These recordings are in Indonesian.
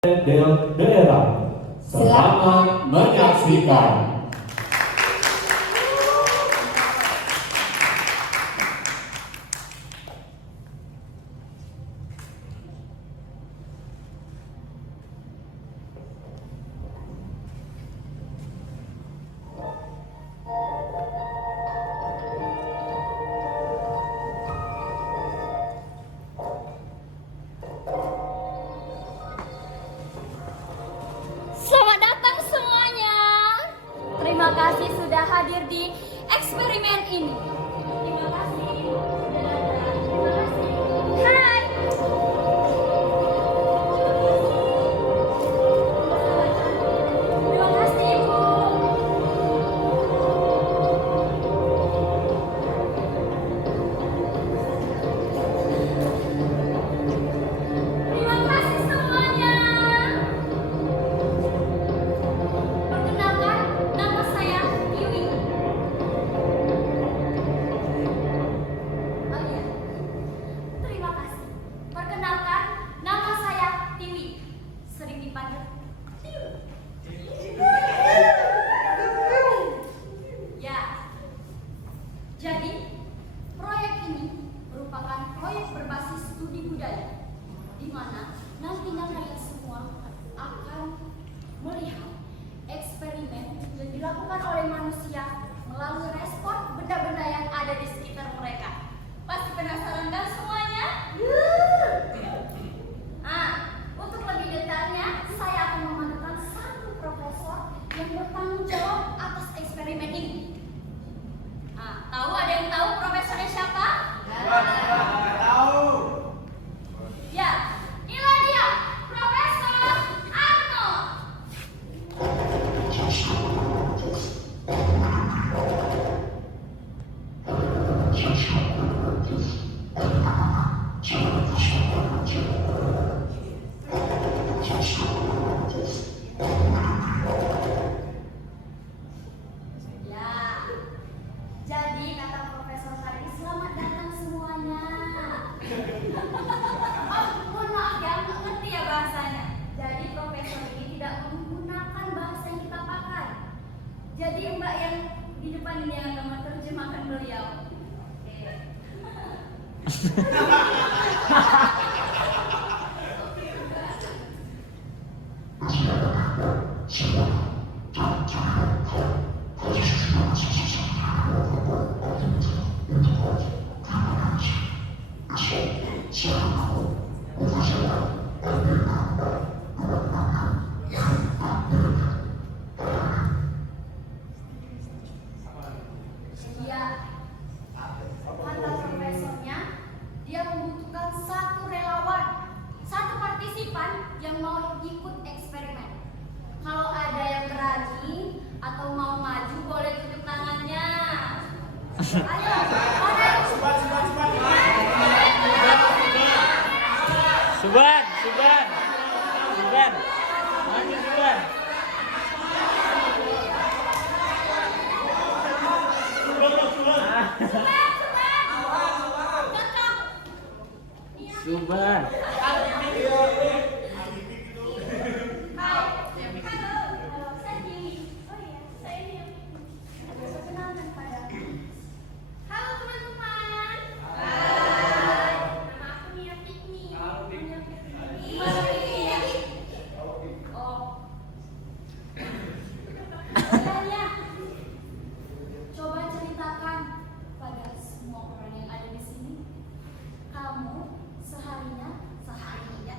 daerah. Selamat menyaksikan. Selamat datang semuanya. Terima kasih sudah hadir di eksperimen ini. Terima kasih sudah datang. Terima kasih. Hai. Terima kasih, Ibu. Terima kasih semuanya. Perkenalkan, nama saya Tiwi. Oh iya, terima kasih. Perkenalkan, nama saya Tiwi. Sering dipanggil Tiwi. Ya, jadi proyek ini merupakan proyek berbasis studi budaya, di mana nantinya kalian semua akan melihat eksperimen yang dilakukan oleh manusia melalui respon benda-benda yang ada di sekitar mereka. Pasti penasaran kan semuanya? Nah, untuk lebih detailnya, saya akan memanggilkan satu profesor yang bertanggung jawab atas eksperimen ini. Nah, ada yang tahu profesornya siapa? Ya, inilah dia, Profesor Arnold. Ya, jadi kata Profesor tadi, selamat datang semuanya. Oh, mohon maaf ya, nggak ngerti ya bahasanya. Jadi Profesor ini tidak menggunakan bahasa yang kita pakai. Jadi Mbak yang di depan ini yang akan menerjemahkan beliau. Oke. Iya, kata profesornya, dia membutuhkan satu relawan, satu partisipan yang mau ikut eksperimen. Kalau ada yang berani atau mau maju, boleh tunjuk tangannya. Ayo, mana yang Suban. Maju Suban. Suban. Halo, saya Tiwi. Oh iya, saya ini yang perkenalkan padamu. Halo teman-teman. Hai. Nama aku Nia Fikni. Gimana Fikni ya? Oh. Tanya. Coba ceritakan pada semua orang yang ada di sini. Kamu seharinya ya.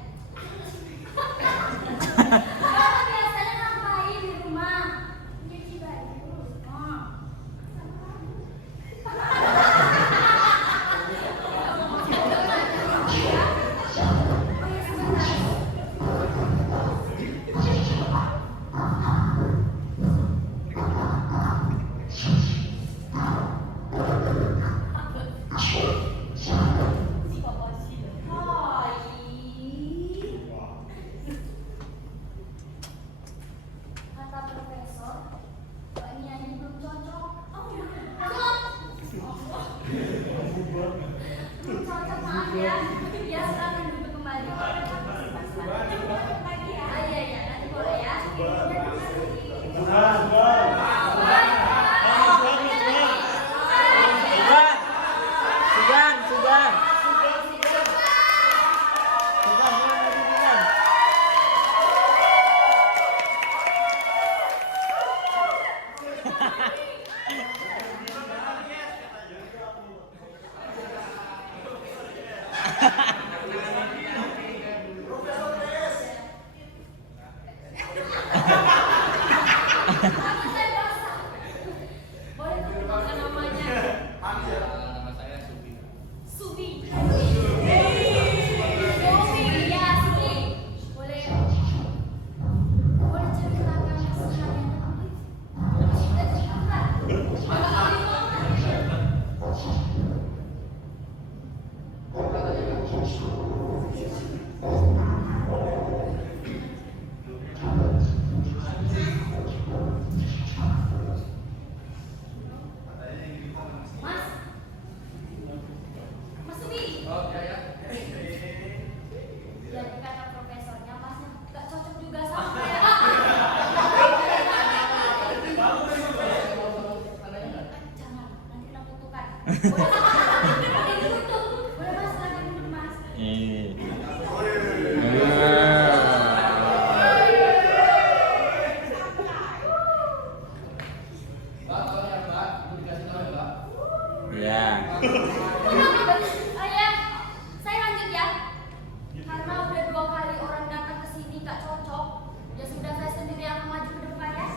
Boleh mas, lagi dulu mas. Ya. Ayah, saya lanjut ya. Karena udah 2 kali orang datang ke sini gak cocok, ya sudah saya sendiri yang maju ke depan ya.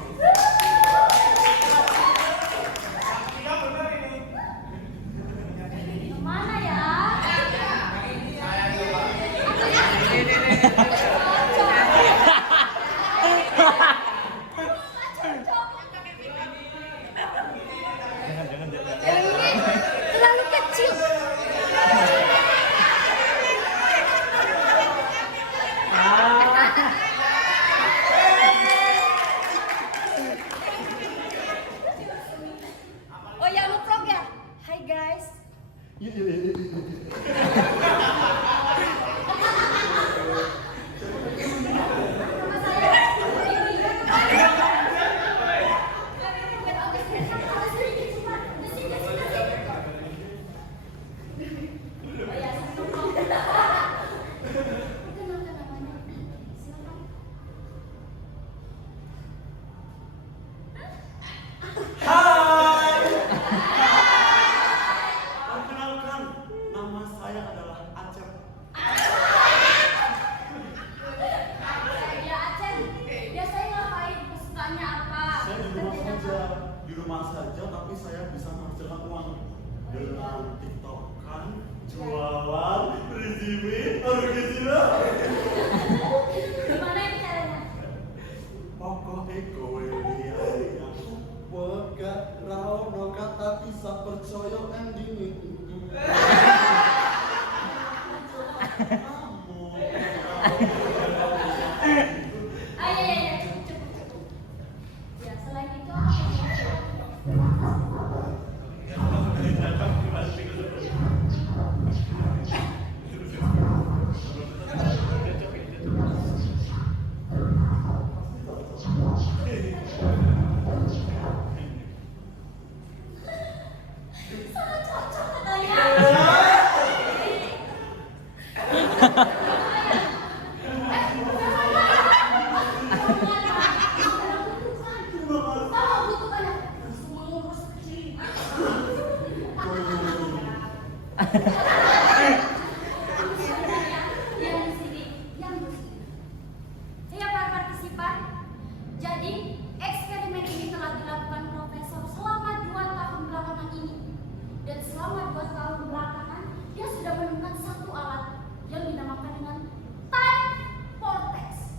Kemana ya? Yang ini terlalu kecil. Oh ya, lu vlog ya? Hai guys. Nama saya Oh ya, kenalkan namanya. Silakan. Perkenalkan, nama saya adalah Acep. Ya Aceh, biasanya ngapain? Kesukaannya apa? Saya di rumah saja, tapi saya bisa menghasilkan uang dengan TikTokan, jualan, resume, original. Gimana ini caranya? Pokoknya kowe dia aku pegat rao no kata bisa percaya ending. Ya, cukup. Ya, selain itu apa? Sangat cocok katanya. Ya para partisipan, jadi eksperimen ini telah dilakukan profesor selama 2 tahun belakangan ini. Dan selama 2 tahun belakangan, dia sudah menemukan satu alat yang dinamakan dengan time vortex.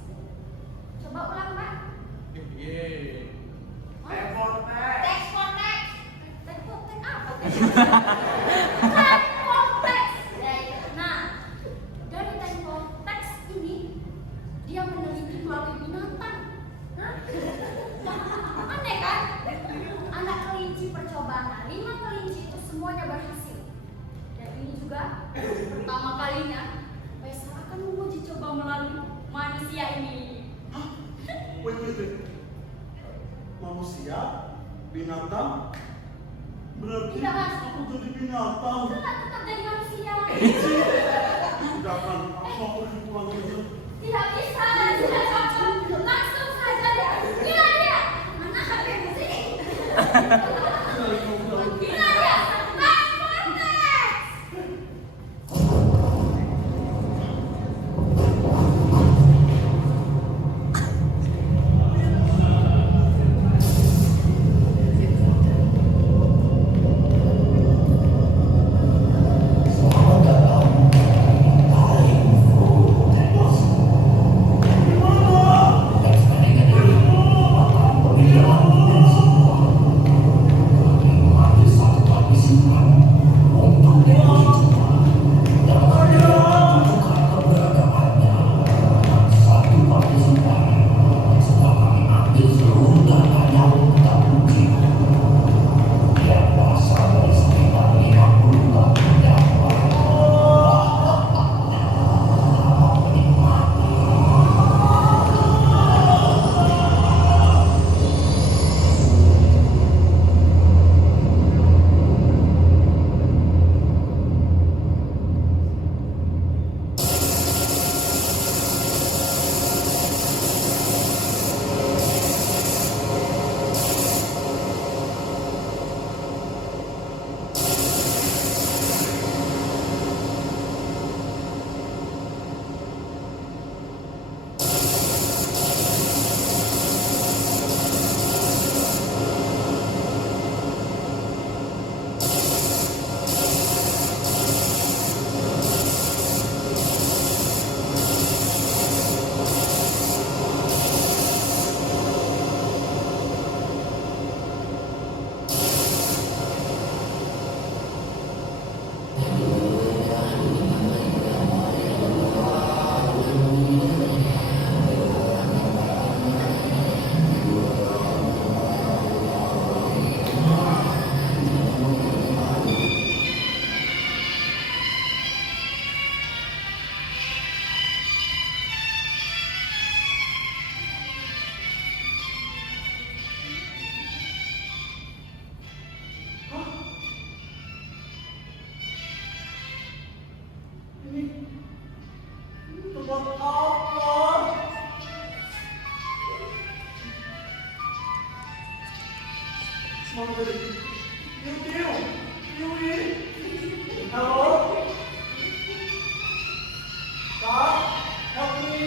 Coba ulang, Pak. Time vortex apa? Time vortex. Nah, dari time vortex ini dia meneliti melalui binatang. Aneh kan? Anak kelinci percobaan, 5 kelinci itu semuanya berhasil. Dan ini juga pertama kalinya Faisal akan menguji coba melalui manusia ini. Wait. Manusia, binatang, berarti Tidak, Mas. aku jadi binatang. Tetap jadi manusia. Tidak kan, aku pulang itu. Tidak bisa, tidak cocok. Langsung saja ya. Gila dia. Mana HP di sini? Gila dia. Time vortex. Buat apa? Semangat dari Yuri. Halo? Kak, help me.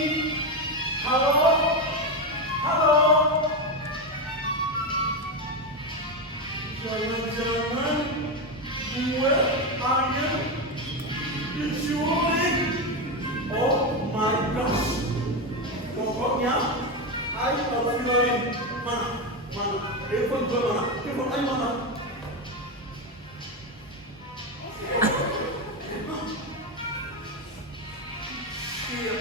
Halo? Jangan-jangan gue hanya diculik. Oh my gosh. Pokoknya, ayo harus bilangin. Mana? Telepon gue mana? Telepon ayo mana? Iya.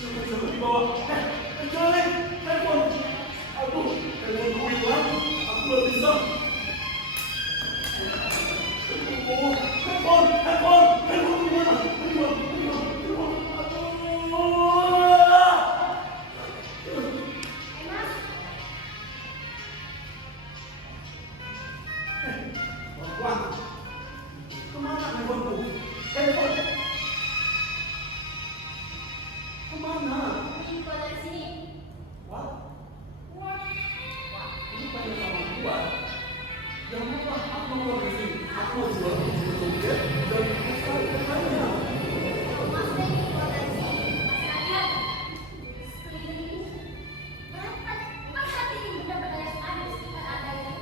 Coba dibawa. Diculik. Telepon. Aduh, telepon gue hilang. Aku gak bisa. Oh, handphone gimana? Handphone. Aduh. Kemana handphone? Kemana? Ini keluar dari sini. What? Ini pada sama gua. Jangan lupa aku mau di sini. Aku mau jual dompet dan katanya. Mas ini keluar dari sini. Mas kalian sekeliling. Perhati benda-benda yang ada di sekitar Anda ini.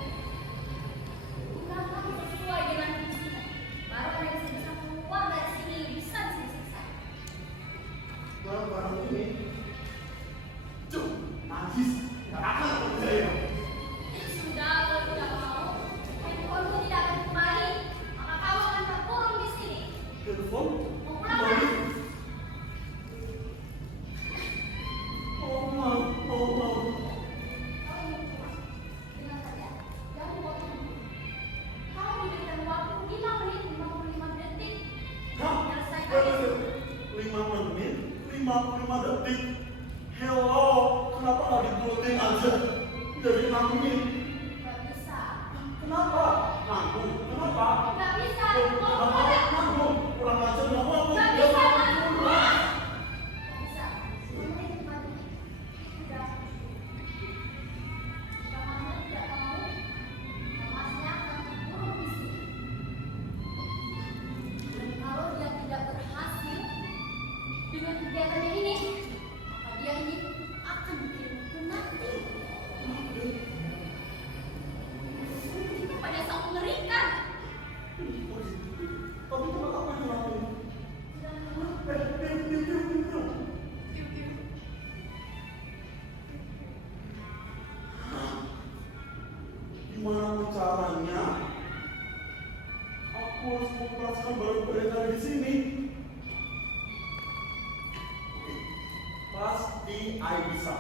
Gunakan sesuai dengan fungsinya. Baru Anda bisa keluar dari sini bisa disiksa. Barang-barang ini cuk, najis, gak akan aku percaya. Sudah, kalau tidak mau, handphoneku tidak akan kembali. Maka kamu akan terkurung di sini. Telepon? Mau pulang kan? Oh, Kalau ingin pulang, dengar saja. Jangan dibawa dulu. Kamu diberikan waktu 5 menit 55 detik. Hah? Menyelesaikan itu. 5 menit, 55 detik. Hello, kenapa gak diturutin aja? Jadi 6 menit. Gak bisa. Kenapa? Nanggung, kenapa? Gak bisa. Mau Kenapa pulang. nanggung? Kurang ajar gak mau. Gak bisa, Mas. Gak bisa. 10 menit 5 detik. Sudah. Jika Mas tidak mau, Masnya akan terkurung di sini. Dan kalau dia tidak berhasil dengan kegiatannya ini, maka dia ini akan dikirim ke nanti. Itu pada saat mengerikan. Tapi kenapa apa yang lain? Gimana caranya? Aku harus mengoperasikan barang-barang yang ada di sini. Oke, pasti I bisa.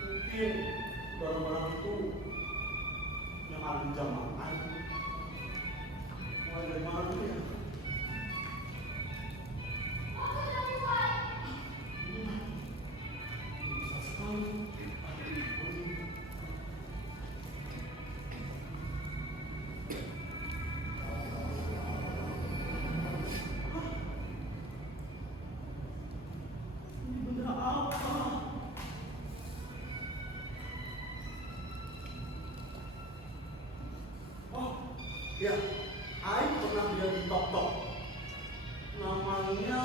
Mungkin barang-barang itu yang ada di zaman I. Mulai dari mana dulu ya? Aku sudah mulai. Bisa sekali. Ini benda apa? Oh, ya, I pernah lihat di TikTok. Namanya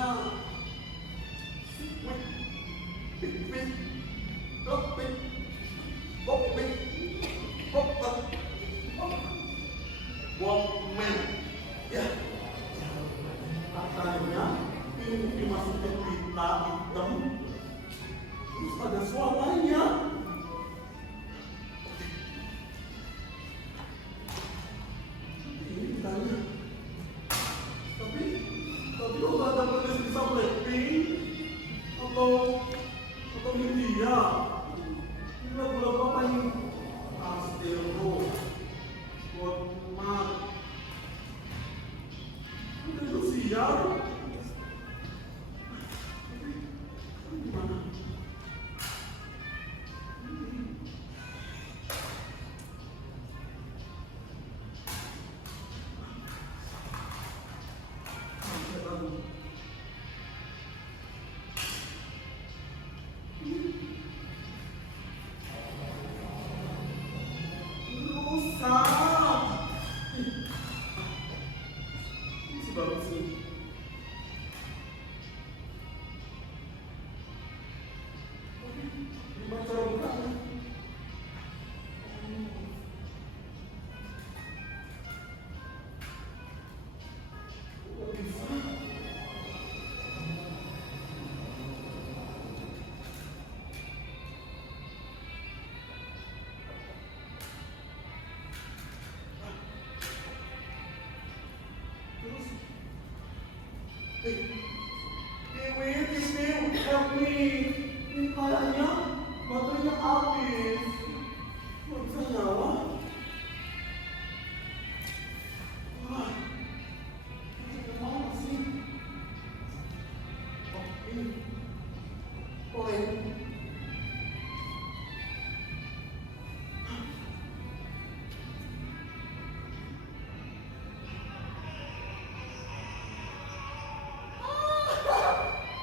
Squid, Big Fish, Dogfish, Bobfish, Bobcat, Walkman. Ya, katanya ini dimasukin pita hitam, terus ada suaranya. Ini ditanya. Tapi lo gak ada tulis bisa Blackpink atau India. Ini lagu-lagu apa ini? Astero, Godmat. Udah Rusia. Tapi gimana? Gimana cara bukanya? Kok bisa? Terus, Dewi, help me. Ini kayaknya baterainya habis. Nggak bisa nyala. Wah, ini gimana sih? Oh, ini. Oleh.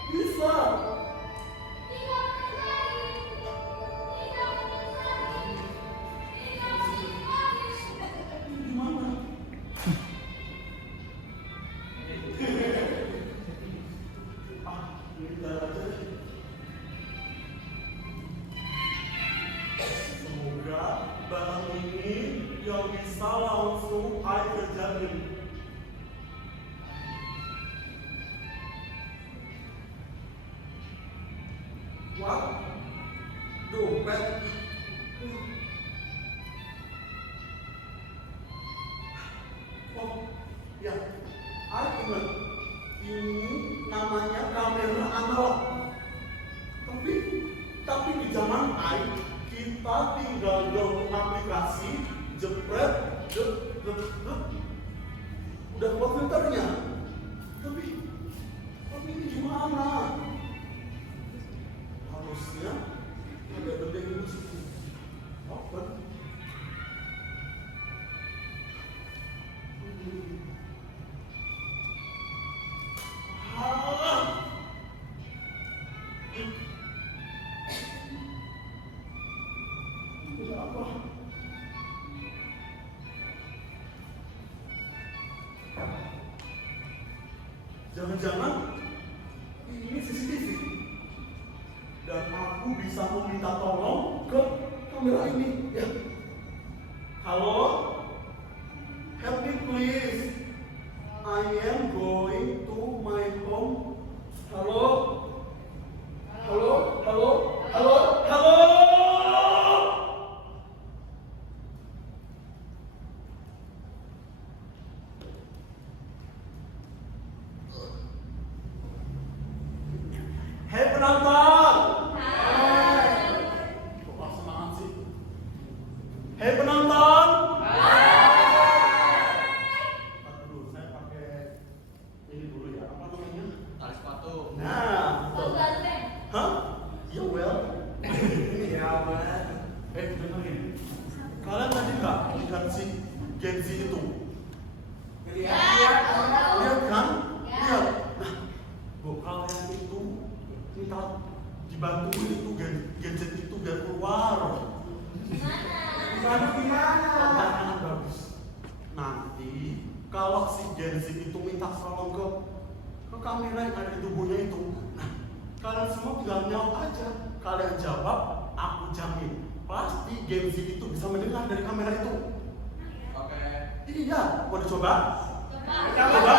Bisa. Ini gimana? Ini ntar aja deh. Semoga barang ini yang bisa langsung air kerjain. What? Dompet? Oh, ya, I ingat. Ini namanya kamera analog. Tapi di zaman I, kita tinggal download aplikasi, jepret, udah keluar filternya. Tapi ini gimana? Harusnya ada benda yang mesti open. Ini apa? Jangan-jangan ini CCTV. Dan aku bisa meminta tolong ke kamera ini, ya. Halo, help me please. I am going to my home. Halo, halo, halo, halo, halo. Hei penonton. Kok semangat sih? Hei penonton. Ntar dulu, saya pakai ini dulu ya. Apa namanya? Tali sepatu. Nah, hah? Ya well. Ya, benar. Dengerin. Kalian tadi nggak lihat si Gen Z itu? Lihat kan? Lihat. Nah, kalian itu minta dibantuin itu Gen Z itu biar keluar. Gimana? Bagus. Nanti kalau si Gen Z itu minta tolong ke kamera yang ada di tubuhnya itu, nah kalian semua tinggal nyaut aja. Kalian jawab, aku jamin pasti Gen Z itu bisa mendengar dari kamera itu. Oke. Iya, mau dicoba? Coba.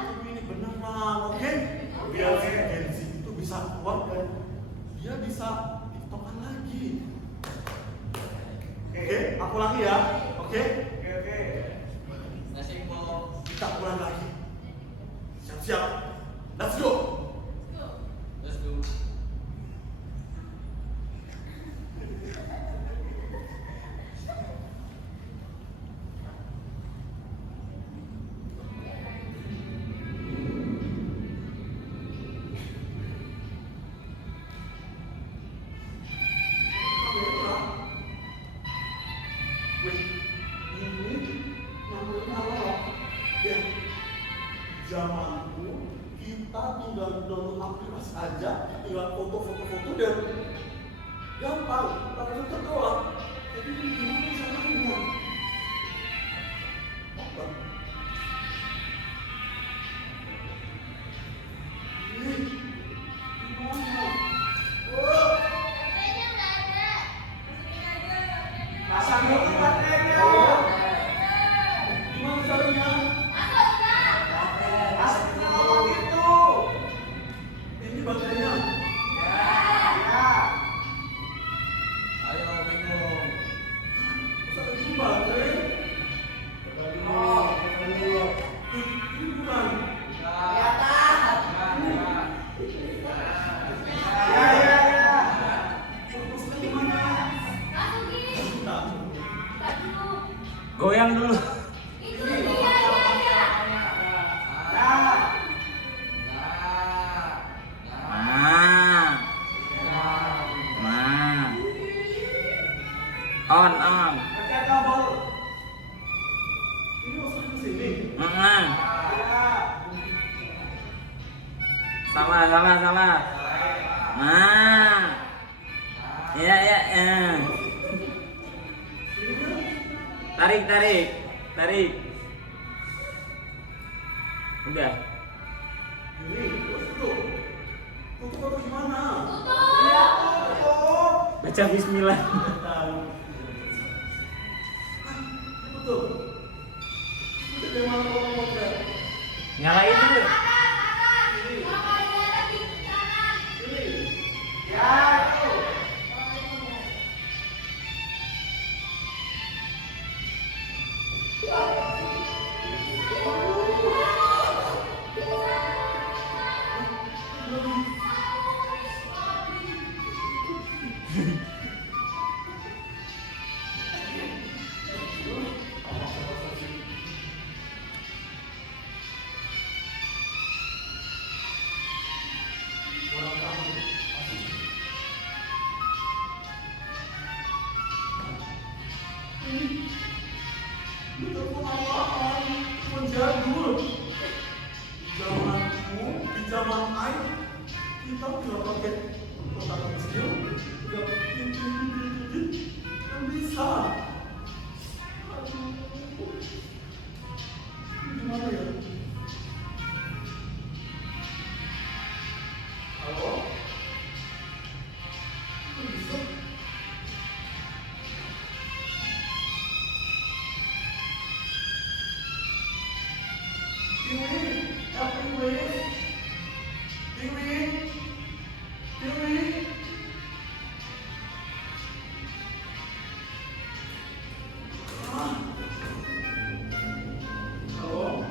Tapi ini beneran, oke? Biar si Gen Z itu bisa keluar dan dia bisa tiktokan lagi. Oke, aku lagi ya, oke? Nasi mau. Kita ulang lagi. Siap-siap, let's go. Let's go. Kamera. Wih, ini namanya analog. Ya, zamanku kita tinggal download aplikasi aja, tinggal foto-foto dan gampang, pakai filter doang. Tapi ini gimana caranya? Apa? Ini gimana? On. Pakai kabel. Ini masuk ke sini. Mm-mm. Salah. Nah. Iya. Tarik. Udah. Ini, tutup. Tutup atau gimana? Baca bismillah. Betul. Dari mana kalau mau lihat? Nyalain dulu. Ini. Ya, itu. Betul apaan? Menjadul. Zamanku, di zaman air, kita udah pakai kotak kecil, udah kan bisa. Aduh, gimana ya? Halo? Kok bisa? Dewi. Ah. Halo?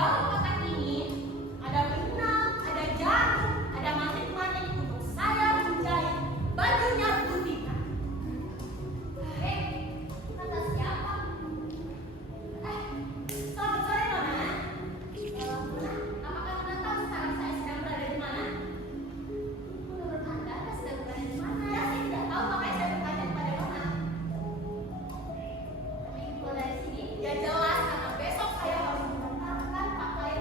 dalam kotak ini ada benang, ada jarum, ada manik-manik untuk saya menjahit bajunya Bu Tika. Kata siapa? Selamat sore Nona. Nona, apakah Nona tahu sekarang saya sedang berada di mana? Menurut Anda, saya sedang berada di mana? Ya, saya tidak tahu, makanya saya bertanya kepada Nona. Tapi kalau dari sini, ya jelas karena besok saya harus mengantarkan pakaian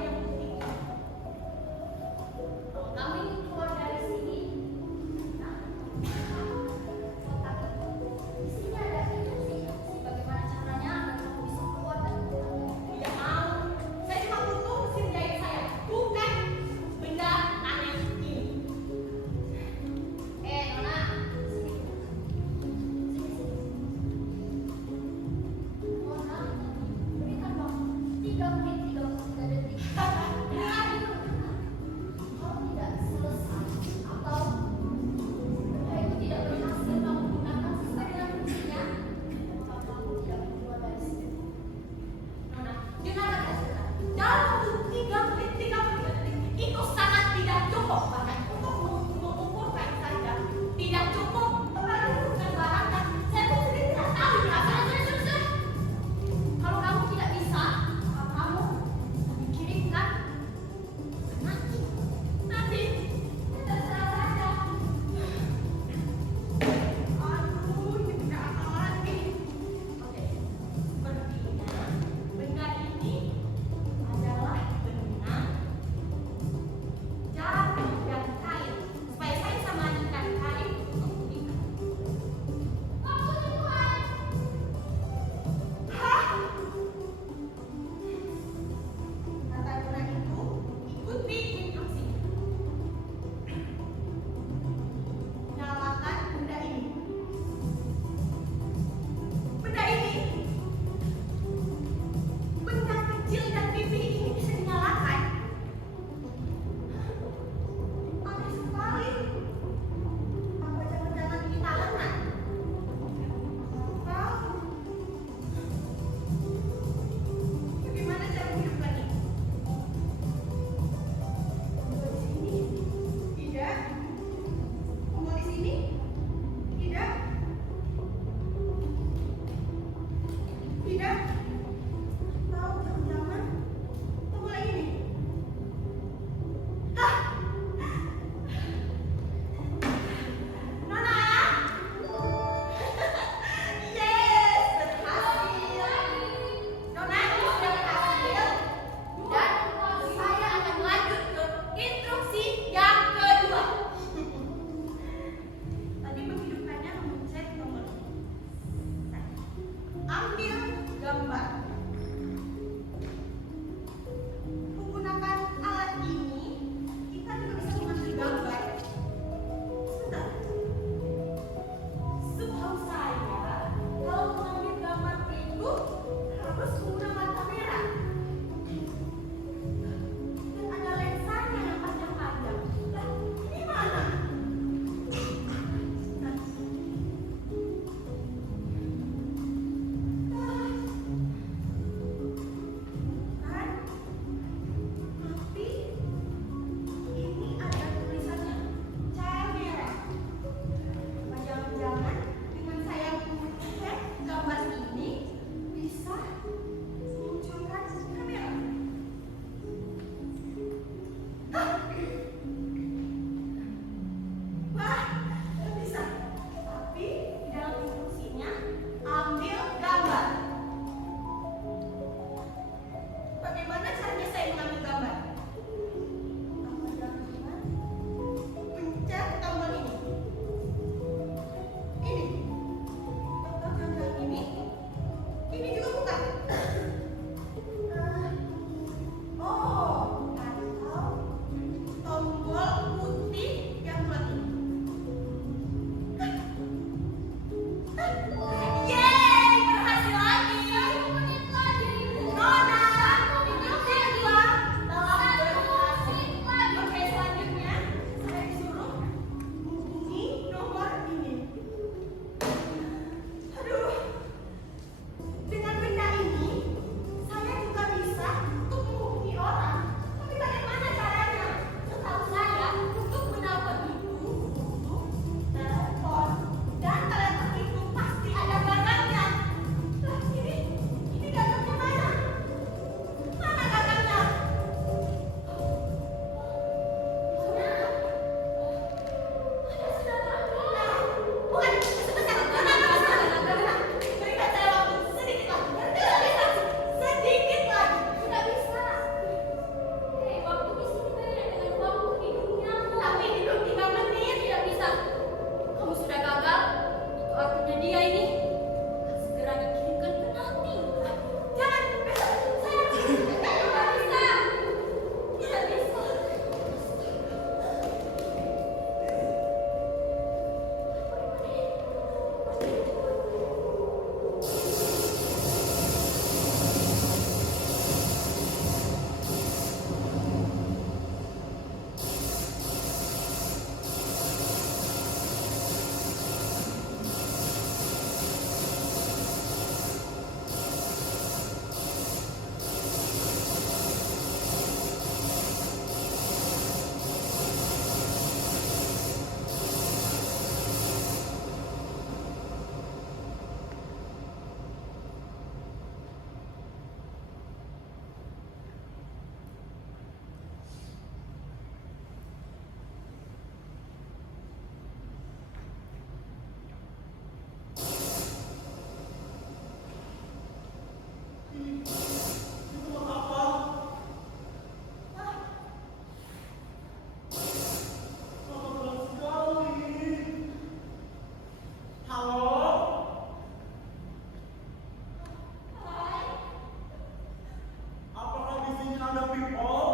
Anda people.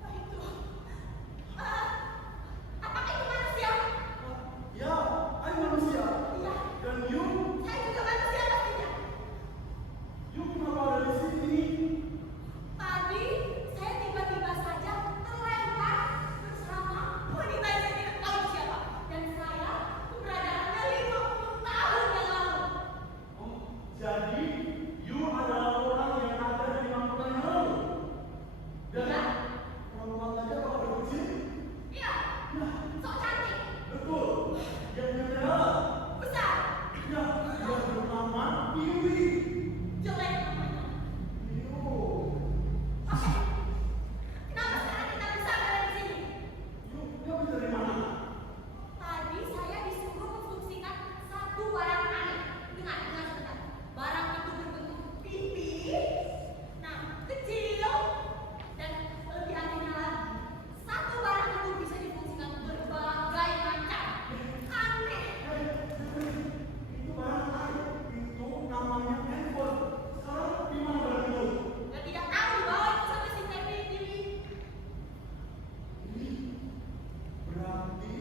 Apa itu? Apakah itu manusia? Ya, saya manusia. Iya. Dan you Saya juga manusia pastinya. kenapa ada di sini? Tadi saya tiba-tiba saja terlempar bersama wanita yang saya tidak tahu siapa. Dan saya keberadaannya 50 tahun yang lalu. Oh, jadi you adalah orang yang ada di Mantan yang lalu. Dan Iya. perempuan tadi apa berkucing? Iya. Sok cantik. Betul. Yang adalah Besar. ya, yang bernama Dewi. Jelek namanya. Oke. Kenapa sekarang kita bisa ada di sini? Dia bisa dari mana? Tadi saya disuruh memfungsikan satu barang aneh. Dengar sebentar. Barang itu berbentuk pipi, nah kecil, dan lebih anehnya lagi, satu barang itu bisa difungsikan berbagai macam. Aneh. Itu barang lain. Itu namanya handphone. Sekarang di mana barang itu? Dan tidak tahu dibawa itu sampai si Dewi. Berarti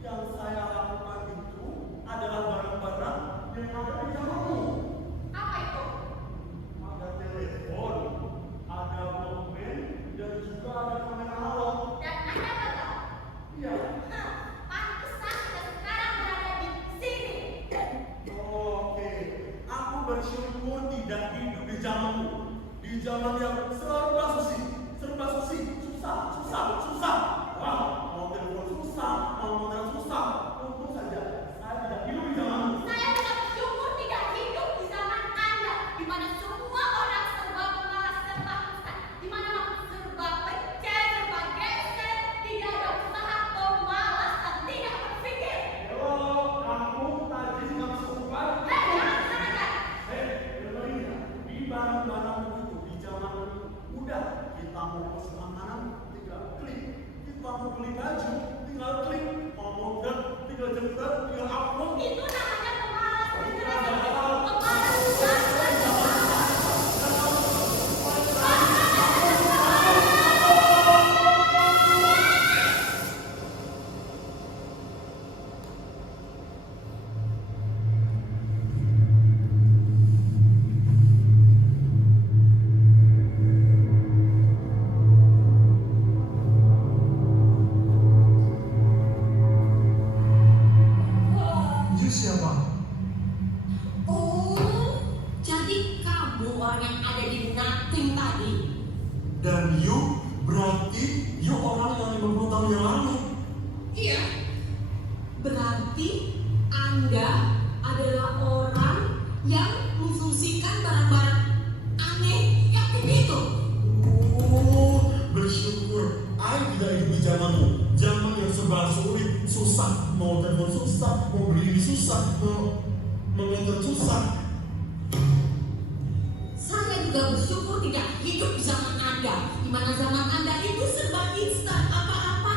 yang saya lakukan itu adalah barang-barang yang ada di zamanmu. Apa itu? Ada telepon, ada pulpen, dan juga ada kamera analog. Dan Anda tahu? Iya. Pantesan kita sekarang berada di sini. Oke, aku bersyukur tidak hidup di zamanmu. Di zaman yang serba susi, susah. Wah, mau telepon susah, mau modal susah. Untung saja saya tidak hidup di zamanmu. Saya tidak bersyukur tidak hidup di zaman Anda, di mana semua orang serba pemalas, serba instan, di mana serba pencet, serba geser, tidak ada usaha, pemalas dan tidak berpikir. Halo, kamu tadi nggak sempat. Jangan sengaja. Dengerin ya, di barang-barang itu di zaman udah kita mau pesan makanan tinggal klik, kita mau beli baju tinggal klik, mau modal tinggal jemput, tinggal upload. Itu namanya pemalas, pemalas dan You siapa? Oh, jadi kamu orang yang ada di nothing tadi. Dan you berarti you orang yang 50 tahun yang lalu. Iya. Berarti Anda adalah orang yang memfungsikan barang-barang aneh yang begitu. Oh, bersyukur I tidak hidup di zamanmu. Zaman yang serba sulit, susah. Mau telepon susah, mau beli ini susah, mau mengejar susah. Saya juga bersyukur tidak hidup di zaman Anda, di mana zaman Anda itu serba instan, apa-apa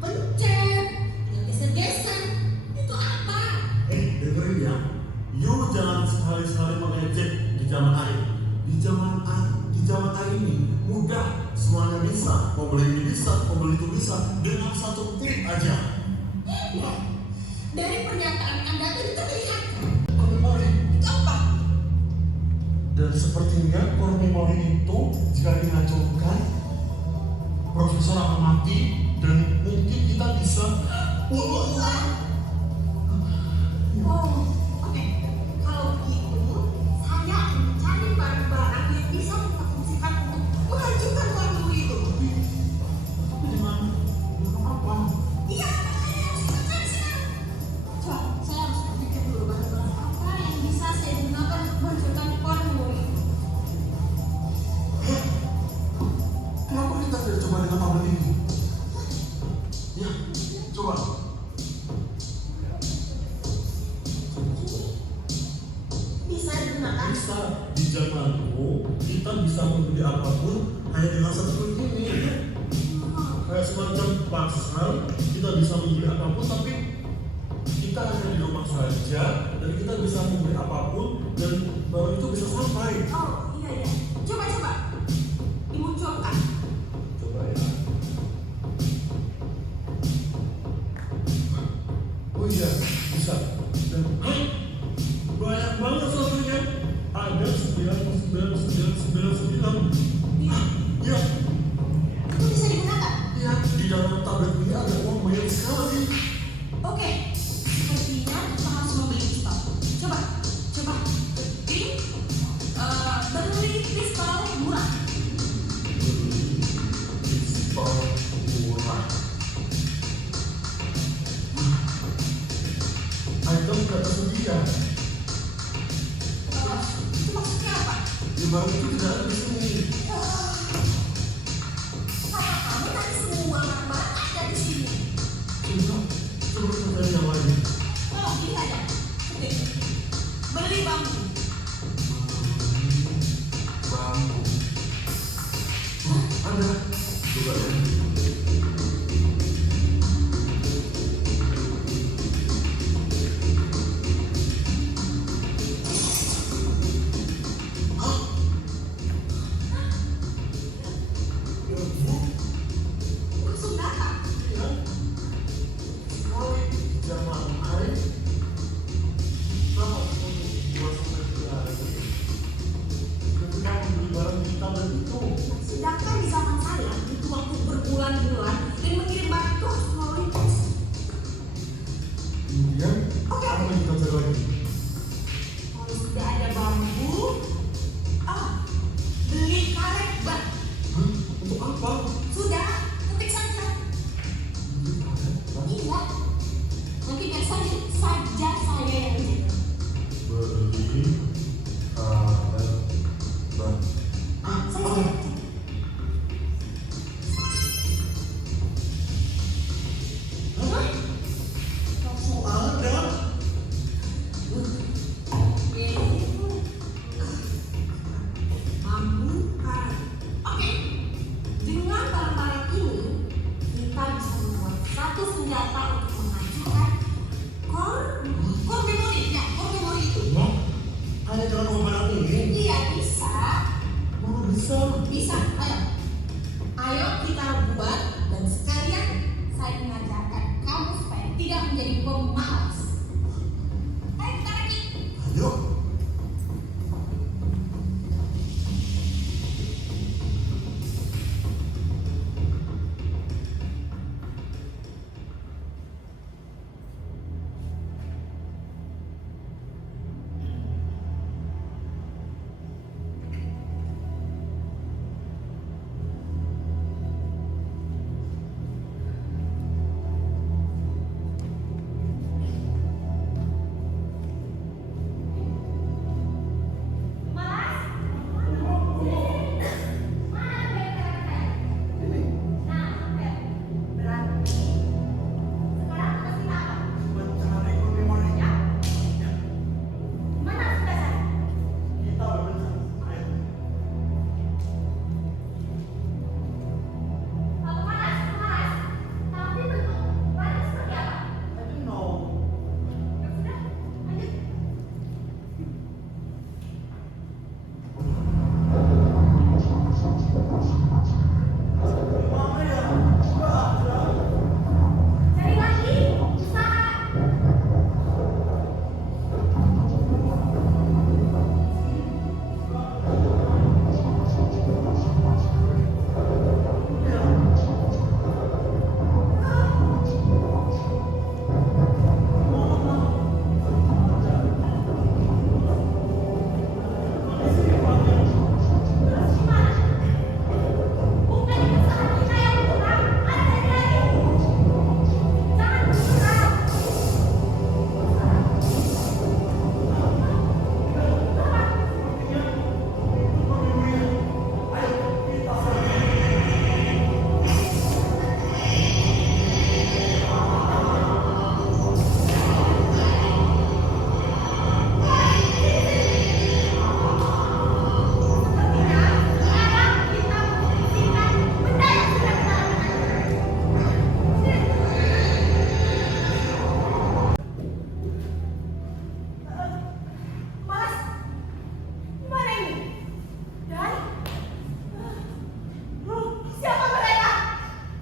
pencet, tinggal geser-geser. Itu apa? Dengerin ya. You jangan sekali-sekali mengejek di zaman I. Di zaman I ini mudah, semuanya bisa. Mau beli ini bisa, mau beli itu bisa dengan satu klik aja. Dari pernyataan Anda itu terlihat. Memori. Itu apa? Dan sepertinya core memori itu jika dihancurkan, profesor akan mati dan mungkin kita bisa Pembunuhan. Oh, oke. Kalau begitu, saya akan mencari barang-barang yang bisa kita fungsikan untuk menghancurkan core memori itu. Tapi di mana? Apa? Iya, saya harus cari sekarang. Coba, saya harus berpikir dulu barang-barang apa yang bisa saya gunakan untuk menghancurkan core memori. Kenapa kita tidak coba dengan tablet ini? Ya, coba. Bisa digunakan? Bisa. Di zamanku, kita bisa membeli apapun hanya dengan satu klik ini. Kayak semacam pasar, kita bisa membeli apapun, tapi kita hanya di rumah saja dan kita bisa membeli apapun dan barang itu bisa sampai. Oh, iya. Coba. Di barang itu tidak ada di sini. Kata kamu tadi semua barang ada di sini. Coba kita yang lain. Oh, beli aja. Oke. Beli bambu. Bambu. Ada. Coba ya. Langsung datang. Sedangkan di zaman saya itu waktu berbulan-bulan dan mengirim barang itu harus melalui pos. Kemudian, Oke. apa yang kita cari lagi? Kalau sudah ada bambu, beli karet ban. Hah? Untuk apa? Sudah, ketik saja. Iya. Nanti biar saja saya yang menjaga. Beli karet ban. Saya Oke. saja. Langsung ada. Bambu karet. Oke. Dengan barang-barang ini kita bisa membuat satu senjata untuk menghancurkan core memori. Ya, core memori itu. Nah, hanya dengan obat ini. Iya bisa. Mana bisa? Bisa. Ayo kita buat dan sekalian saya mengajarkan kamu supaya tidak menjadi pemalas. Ayo kita lagi. Ayo. Mencari core memori. Kita benar. Ayo. I don't know. Mana ya? Nggak ada.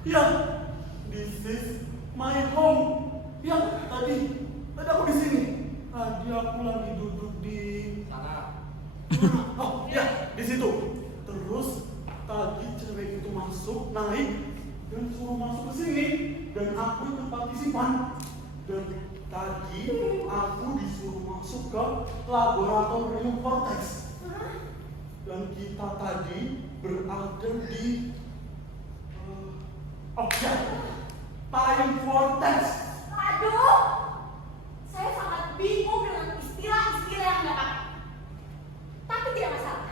Ya, this is my home. Ya, tadi aku di sini. Tadi aku lagi duduk di Sana. Oh, ya, di situ. Terus tadi cewek itu masuk, naik dan suruh masuk ke sini dan aku ikut partisipan. Dan tadi aku disuruh masuk ke laboratorium Vortex. Dan kita tadi berada di oh ya, Time Vortex. Aduh, saya sangat bingung dengan istilah-istilah yang Anda pakai. Tapi tidak masalah.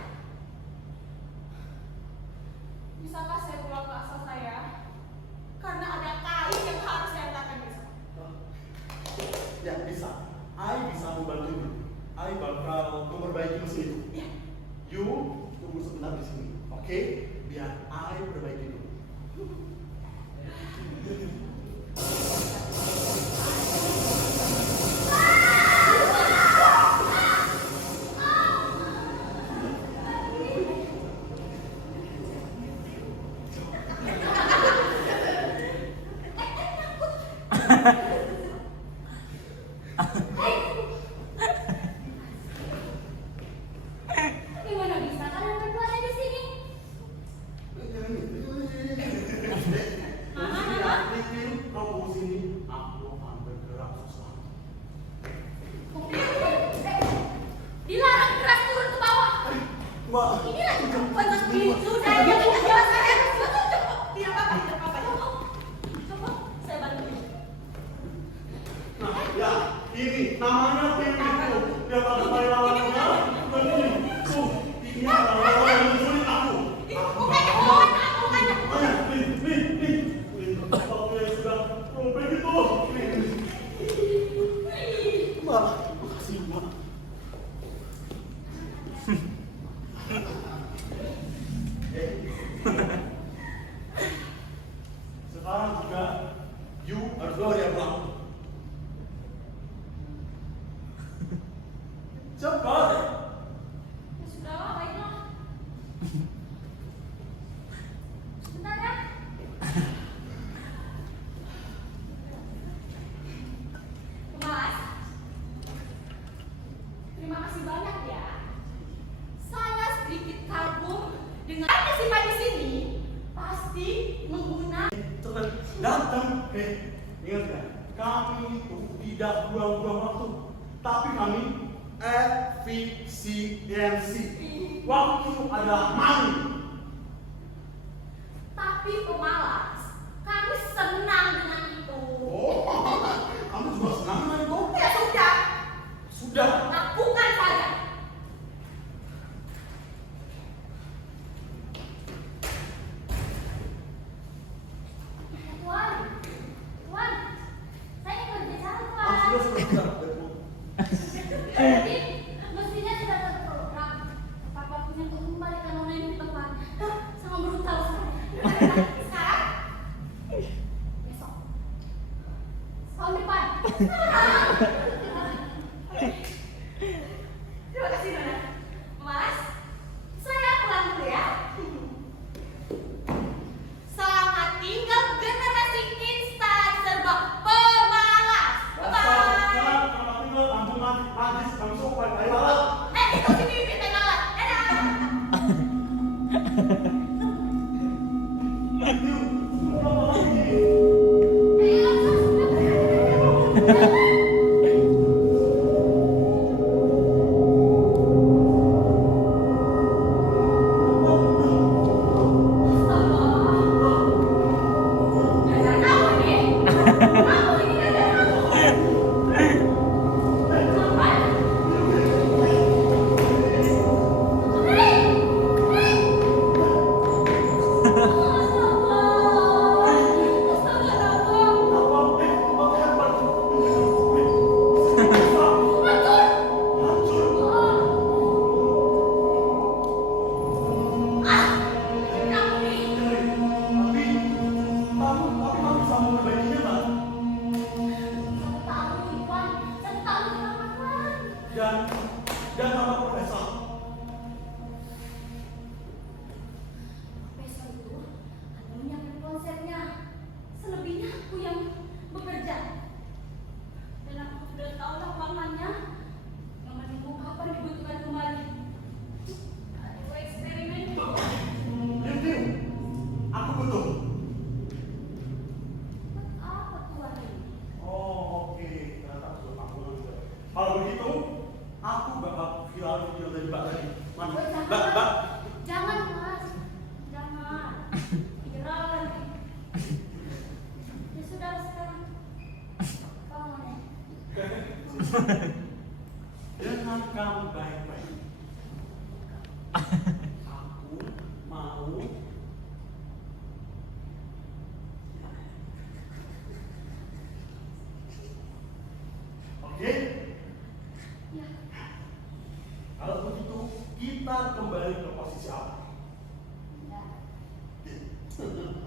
Mbak. Ini lagi perempuan seperti itu. Saya yakin jelas saya harus betul. Tidak apa-apa, tidak apa-apa. Coba saya bantu. Nah, ya, ini namanya tim itu. Dia pada saya lawannya. Dan ini, tuh, ini adalah orang yang menculik aku. Bukan. Nih, kalau yang sudah robek itu. Mbak, makasih Mbak. Sekarang juga, you harus bawa dia pulang. Cepat. Ya sudah, baiklah. Sebentar ya. Mas, terima kasih banyak ya. Saya sedikit kagum dengan partisipasi di sini. Pasti menggunakan. Cepat datang. Ingat ya, kami itu tidak buang-buang waktu, tapi kami efisiensi. Waktu adalah money. Tapi pemalas, kami senang dengan itu. Oh, kamu juga senang dengan itu? Ya sudah, Sudah. lakukan saja. Tuan, saya ingin berbicara, Tuan. Sudah. Jadi, mestinya sudah terprogram. Tepat waktunya untuk mengembalikan nona ini ke tempat. Sangat brutal sekali. Sekarang, besok, tahun depan. Terima kasih, Nona. Mas, saya pulang dulu ya. Selamat tinggal generasi instan serba pemalas. Bye-bye. Itu si Bibi tenalat. Dadah. Dan nama profesor. Besok itu Anda menyiapkan konsepnya. Selebihnya aku yang bekerja. Dan aku sudah tahu lapangannya. Yang menunggu kapan dibutuhkan kembali. Ayo eksperimen. Diam. Aku butuh. Apa Tuan ini? Oh, oke. Ternyata aku sudah juga. Kalau begitu, aku bakal viral video dari Mbak tadi. Mana? Mbak. Jangan Mas. Jangan. Viral lagi. Ya sudah sekarang. Bangun ya. Dengan kamu baik-baik. Aku mau. Oke? Ya. Kalau begitu, kita kembali ke posisi awal. Ya. Oke.